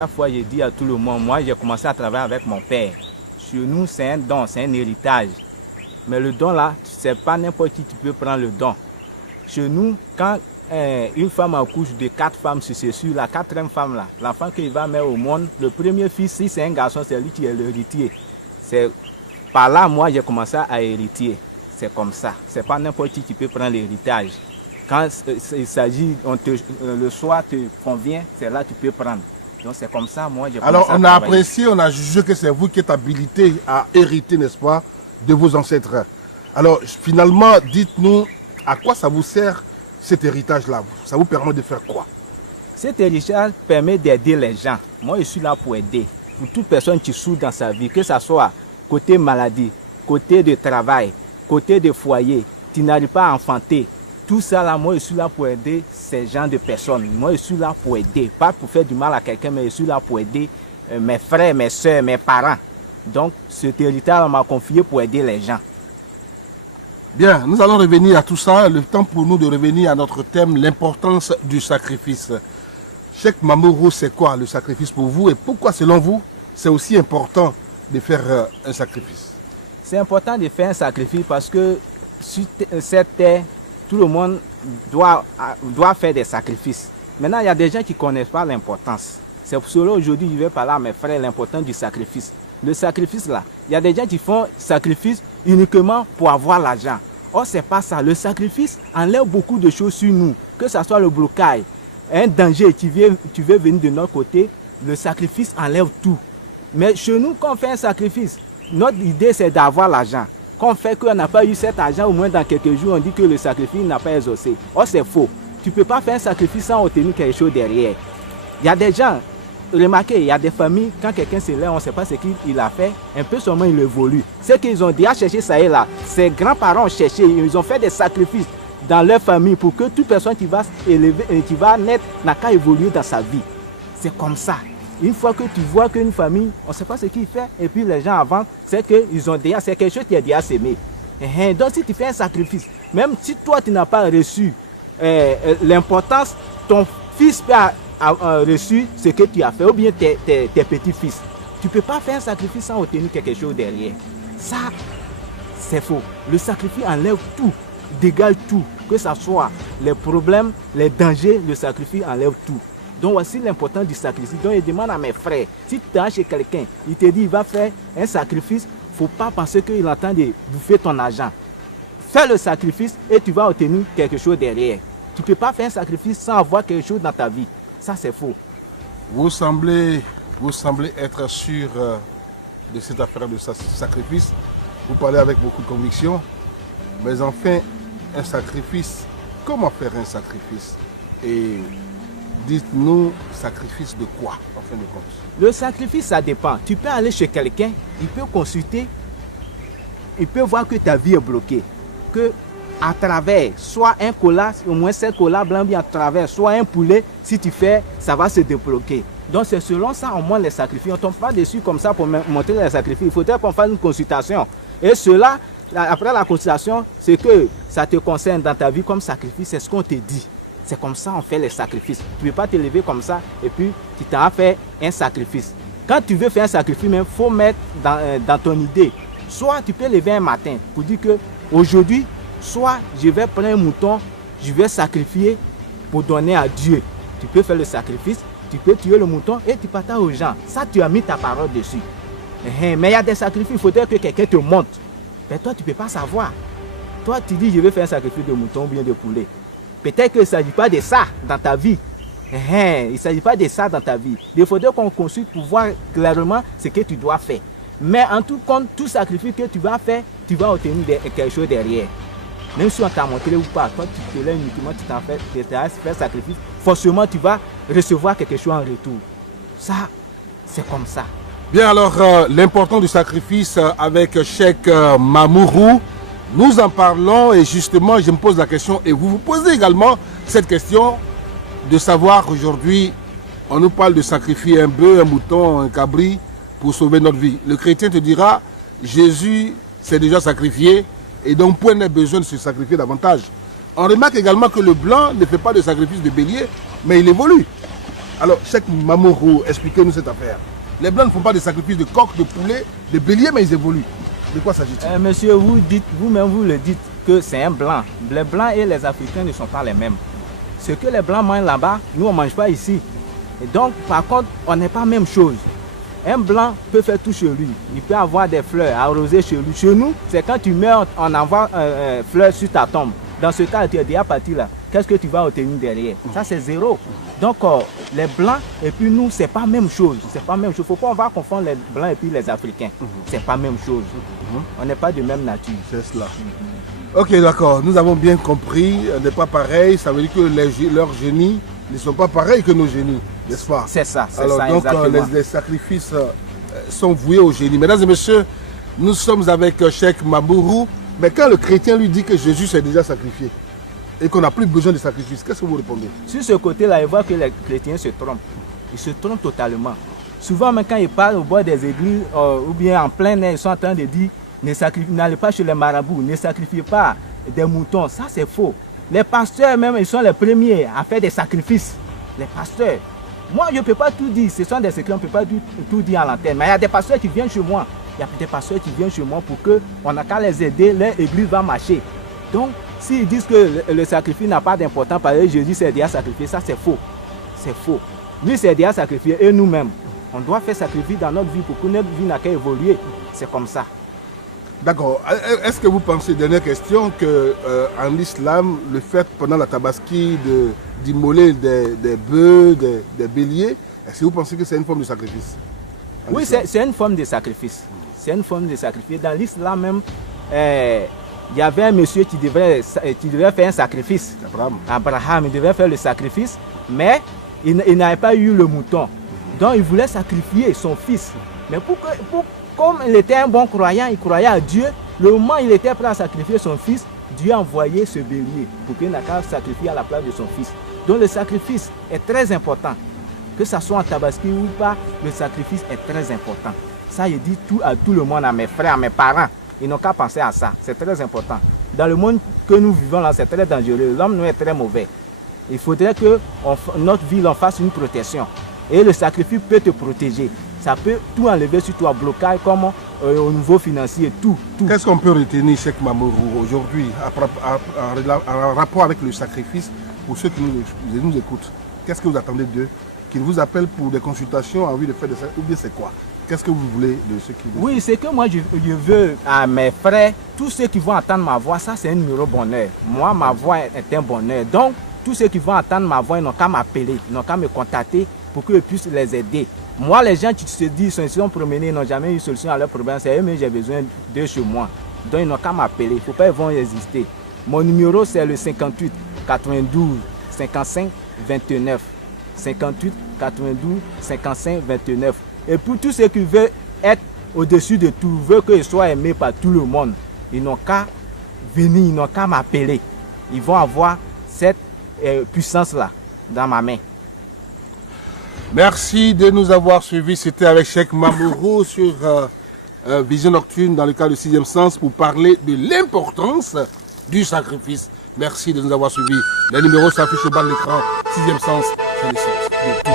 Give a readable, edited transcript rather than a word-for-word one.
La fois, j'ai dit à tout le monde, moi j'ai commencé à travailler avec mon père. Chez nous, c'est un don, c'est un héritage. Mais le don là, c'est pas n'importe qui peut prendre le don. Chez nous, quand une femme accouche de 4 femmes successives, la 4e femme là, l'enfant qu'il va mettre au monde, le premier fils, si c'est un garçon, c'est lui qui est l'héritier. C'est par là, moi j'ai commencé à hériter. C'est comme ça. C'est pas n'importe qui peut prendre l'héritage. Quand il s'agit, le choix te convient, c'est là que tu peux prendre. Donc c'est comme ça, moi j'ai commencé à travailler. Alors on a apprécié, on a jugé que c'est vous qui êtes habilité à hériter, n'est-ce pas, de vos ancêtres. Alors finalement, dites-nous à quoi ça vous sert cet héritage-là? Ça vous permet de faire quoi? Cet héritage permet d'aider les gens. Moi je suis là pour aider. Pour toute personne qui souffre dans sa vie, que ce soit côté maladie, côté de travail, côté de foyer, tu n'arrives pas à enfanter. Tout ça là, moi je suis là pour aider ces gens de personnes. Moi je suis là pour aider, pas pour faire du mal à quelqu'un, mais je suis là pour aider mes frères, mes soeurs, mes parents. Donc cet héritage m'a confié pour aider les gens. Bien, nous allons revenir à tout ça. Le temps pour nous de revenir à notre thème, l'importance du sacrifice. Cheikh Mamourou, c'est quoi le sacrifice pour vous et pourquoi selon vous c'est aussi important de faire un sacrifice? C'est important de faire un sacrifice parce que sur cette terre, tout le monde doit faire des sacrifices. Maintenant, il y a des gens qui ne connaissent pas l'importance. C'est pour cela aujourd'hui, je vais parler à mes frères l'importance du sacrifice. Le sacrifice là, il y a des gens qui font sacrifice uniquement pour avoir l'argent. Or, ce n'est pas ça. Le sacrifice enlève beaucoup de choses sur nous. Que ce soit le blocage, un danger, tu veux venir de notre côté, le sacrifice enlève tout. Mais chez nous, quand on fait un sacrifice, notre idée c'est d'avoir l'argent. Quand on fait qu'on n'a pas eu cet argent, au moins dans quelques jours, on dit que le sacrifice n'a pas exaucé. Or, c'est faux. Tu ne peux pas faire un sacrifice sans obtenir quelque chose derrière. Il y a des gens, remarquez, il y a des familles, quand quelqu'un se lève, on ne sait pas ce qu'il a fait, un peu seulement il évolue. C'est qu'ils ont déjà cherché ça et là. Ses grands-parents ont cherché, ils ont fait des sacrifices dans leur famille pour que toute personne qui va élever, qui va naître, n'a qu'à évoluer dans sa vie. C'est comme ça. Une fois que tu vois qu'une famille, on ne sait pas ce qu'il fait, et puis les gens avancent, c'est qu'ils ont déjà, c'est quelque chose qui est déjà semé. Donc si tu fais un sacrifice, même si toi tu n'as pas reçu l'importance, ton fils a reçu ce que tu as fait, ou bien tes petits-fils. Tu ne peux pas faire un sacrifice sans obtenir quelque chose derrière. Ça, c'est faux. Le sacrifice enlève tout, dégage tout, que ce soit les problèmes, les dangers, le sacrifice enlève tout. Donc voici l'importance du sacrifice. Donc je demande à mes frères, si tu es chez quelqu'un, il te dit il va faire un sacrifice, il ne faut pas penser qu'il entend de bouffer ton argent. Fais le sacrifice et tu vas obtenir quelque chose derrière. Tu ne peux pas faire un sacrifice sans avoir quelque chose dans ta vie. Ça c'est faux. Vous semblez être sûr de cette affaire de sacrifice. Vous parlez avec beaucoup de conviction. Mais enfin, un sacrifice, comment faire un sacrifice? Et dites-nous, sacrifice de quoi, en fin de compte? Le sacrifice, ça dépend. Tu peux aller chez quelqu'un, il peut consulter, il peut voir que ta vie est bloquée. Que à travers, soit un cola, au moins 7 colas blancs, bien à travers, soit un poulet, si tu fais, ça va se débloquer. Donc c'est selon ça, au moins les sacrifices. On ne tombe pas dessus comme ça pour montrer les sacrifices. Il faudrait qu'on fasse une consultation. Et cela, après la consultation, c'est que ça te concerne dans ta vie comme sacrifice, c'est ce qu'on te dit. C'est comme ça qu'on fait les sacrifices. Tu ne peux pas te lever comme ça et puis tu t'as fait un sacrifice. Quand tu veux faire un sacrifice, il faut mettre dans ton idée. Soit tu peux lever un matin pour dire que aujourd'hui, soit je vais prendre un mouton, je vais sacrifier pour donner à Dieu. Tu peux faire le sacrifice, tu peux tuer le mouton et tu partages aux gens. Ça, tu as mis ta parole dessus. Mais il y a des sacrifices, il faudrait que quelqu'un te montre. Mais toi, tu ne peux pas savoir. Toi, tu dis je vais faire un sacrifice de mouton ou bien de poulet. Peut-être qu'il ne s'agit pas de ça dans ta vie. Il ne s'agit pas de ça dans ta vie. Il faudrait qu'on consulte pour voir clairement ce que tu dois faire. Mais en tout compte, tout sacrifice que tu vas faire, tu vas obtenir quelque chose derrière. Même si on t'a montré ou pas, toi tu te lèves uniquement, tu t'en fais sacrifice, forcément tu vas recevoir quelque chose en retour. Ça, c'est comme ça. Bien alors, l'importance du sacrifice avec Cheikh Mamourou. Nous en parlons et justement, je me pose la question et vous vous posez également cette question de savoir aujourd'hui, on nous parle de sacrifier un bœuf, un mouton, un cabri pour sauver notre vie. Le chrétien te dira, Jésus s'est déjà sacrifié et donc point n'est besoin de se sacrifier davantage. On remarque également que le blanc ne fait pas de sacrifice de bélier, mais il évolue. Alors, Cheikh Mamourou, expliquez-nous cette affaire. Les Blancs ne font pas de sacrifices de coq, de poulet, de bélier, mais ils évoluent. De quoi s'agit-il? Monsieur, vous-même vous le dites que c'est un blanc. Les Blancs et les Africains ne sont pas les mêmes. Ce que les Blancs mangent là-bas, nous on ne mange pas ici. Et donc, par contre, on n'est pas la même chose. Un Blanc peut faire tout chez lui. Il peut avoir des fleurs arrosées chez lui. Chez nous, c'est quand tu meurs, on envoie fleurs sur ta tombe. Dans ce cas, tu es déjà parti là. Qu'est-ce que tu vas obtenir derrière? Ça, c'est zéro. Donc, les Blancs et puis nous, c'est pas la même chose. C'est pas la même chose. Faut pas on va confondre les Blancs et puis les Africains. C'est pas la même chose. On n'est pas de même nature. C'est cela. Ok, d'accord. Nous avons bien compris. On n'est pas pareil. Ça veut dire que leurs génies ne sont pas pareils que nos génies, n'est-ce pas? C'est ça, c'est alors, ça, donc, les sacrifices sont voués au génie. Mesdames et messieurs, nous sommes avec Cheikh Mamourou. Mais quand le chrétien lui dit que Jésus s'est déjà sacrifié et qu'on n'a plus besoin de sacrifice, qu'est-ce que vous répondez? Sur ce côté-là, il voit que les chrétiens se trompent. Ils se trompent totalement. Souvent, même quand ils parlent au bord des églises ou bien en plein air, ils sont en train de dire n'allez pas chez les marabouts, ne sacrifiez pas des moutons. Ça, c'est faux. Les pasteurs, même, ils sont les premiers à faire des sacrifices. Les pasteurs. Moi, je ne peux pas tout dire. Ce sont des secrets, on ne peut pas tout dire à l'antenne. Mais il y a des pasteurs qui viennent chez moi. Il y a des pasteurs qui viennent chez moi pour qu'on n'a qu'à les aider, leur église va marcher. Donc, s'ils disent que le sacrifice n'a pas d'importance, parce que Jésus s'est déjà sacrifié, ça c'est faux. C'est faux. Lui s'est déjà sacrifié et nous-mêmes, on doit faire sacrifice dans notre vie pour que notre vie n'a qu'à évoluer. C'est comme ça. D'accord. Est-ce que vous pensez, dernière question, qu'en islam, le fait pendant la tabaski d'immoler des bœufs, des béliers, est-ce que vous pensez que c'est une forme de sacrifice? Oui, c'est une forme de sacrifice. C'est une forme de sacrifice. Dans l'islam même, il y avait un monsieur qui devait faire un sacrifice. Abraham, il devait faire le sacrifice, mais il n'avait pas eu le mouton. Donc il voulait sacrifier son fils. Mais comme il était un bon croyant, il croyait à Dieu, le moment où il était prêt à sacrifier son fils, Dieu a envoyé ce bélier pour qu'il n'ait qu'à sacrifier à la place de son fils. Donc le sacrifice est très important. Que ce soit en tabaski ou pas, le sacrifice est très important. Ça, je dis tout à tout le monde, à mes frères, à mes parents. Ils n'ont qu'à penser à ça. C'est très important. Dans le monde que nous vivons là, c'est très dangereux. L'homme nous est très mauvais. Il faudrait que notre vie en fasse une protection. Et le sacrifice peut te protéger. Ça peut tout enlever sur toi, blocage comme au niveau financier, tout. Qu'est-ce qu'on peut retenir, Cheikh Mamourou, aujourd'hui, en rapport avec le sacrifice, pour ceux qui nous écoutent? Qu'est-ce que vous attendez d'eux? Qu'ils vous appellent pour des consultations, envie de faire des sacrifices, ou bien c'est quoi? Qu'est-ce que vous voulez de ceux qui... Oui, c'est que moi je veux à mes frères, tous ceux qui vont entendre ma voix, ça c'est un numéro bonheur. Moi, ma voix est un bonheur. Donc, tous ceux qui vont entendre ma voix, ils n'ont qu'à m'appeler, ils n'ont qu'à me contacter pour que je puisse les aider. Moi, les gens qui se disent, ils sont promenés, ils n'ont jamais eu solution à leurs problèmes, c'est eux, mais j'ai besoin d'eux chez moi. Donc, ils n'ont qu'à m'appeler, il ne faut pas qu'ils vont exister. Mon numéro, c'est le 58 92 55 29. 58 92 55 29. Et pour tous ceux qui veulent être au-dessus de tout, veulent qu'ils soient aimés par tout le monde, ils n'ont qu'à venir, ils n'ont qu'à m'appeler. Ils vont avoir cette puissance-là dans ma main. Merci de nous avoir suivis. C'était avec Cheikh Mamourou sur Vision Nocturne dans le cadre du 6e sens pour parler de l'importance du sacrifice. Merci de nous avoir suivis. Les numéros s'affichent au bas de l'écran. 6e sens, c'est le sens.